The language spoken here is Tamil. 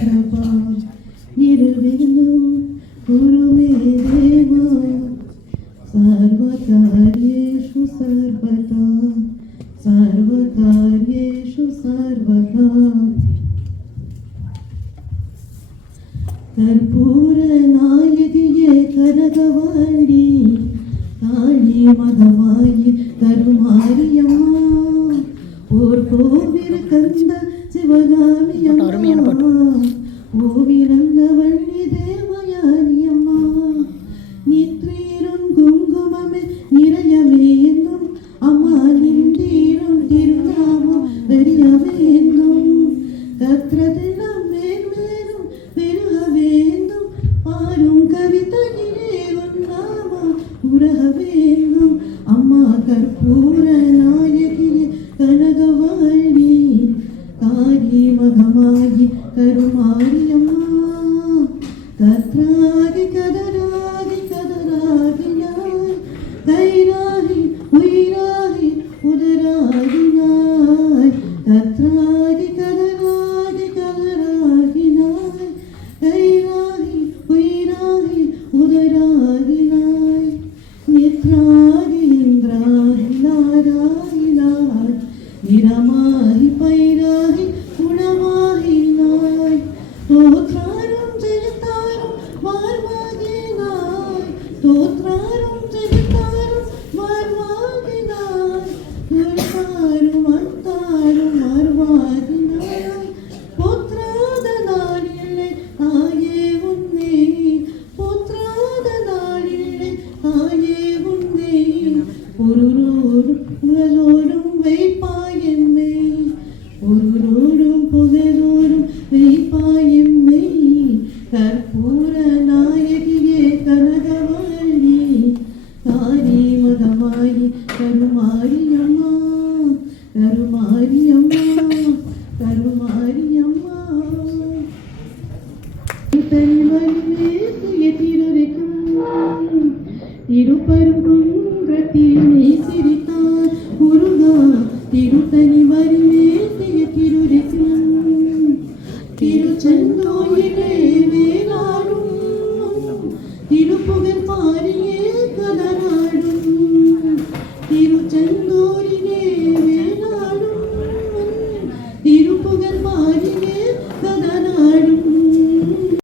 कृपा निर्विघ्नं कुरु मे देव सर्वकार्येषु सर्वदा सर्वकार्येषु सर्वदा कर्पूरनायकिये कनकवाणी काली मगमायि करुमारियम्मा ओर कोविल कंद शिवगामियम्मा ओविरंगवल्ली देवयानियम्मा नित्रीरुं कुंकुममे निरयवेन्नुम अम्मा निन्दीरुं तिरुनामम वरियवेन्नुम तत्रदिनं मेन्मेरुं पेरुहवेन्नुम पारुं कवितनिरे उन्नाम उरहवेन्नुम अम्मा कर्पूरनायकिये कनकवाणी काली मगमायि करुमारियम्मा तत्रागि कदरागि कदरागिनाय कैराहि उयराहि उदरागिनाय तत्रागि कदरागि कदरागिनाय कैराहि उयराहि उदरागिनाय निद्रागि इन्द्राहि नारायणाय निरमाहि पैराहि गुणमाहिनाय तोत्रारुं जयतारुं वार्वागिनाय तोत्रारुं जयतारुं वार्वागिनाय गुरुतारुं अन्तारुं वार्वागिनाय पुत्राद नाडिल्ले ताये उन्ने पुत्राद नाडिल्ले ताये उन्ने पुरुरोरुं पुगलोरुं வைப்பாயம்மை ஒருரோடும் புகழோடும் வைப்பாயம்மை கற்பூர நாயகியே கனகவல்லி காரி மகமாயி கருமாரியம்மா கருமாரியம்மா கருமாரியம்மா தனிவலிமே துயதிருக்கும் இருப்பரும் குன்றத்தில் நீ சிரித்தார் முருகா திருத்தனி வருமே திருக்கும் திருச்செந்தோயிலே வேளாடும் திருப்புகழ் பாரி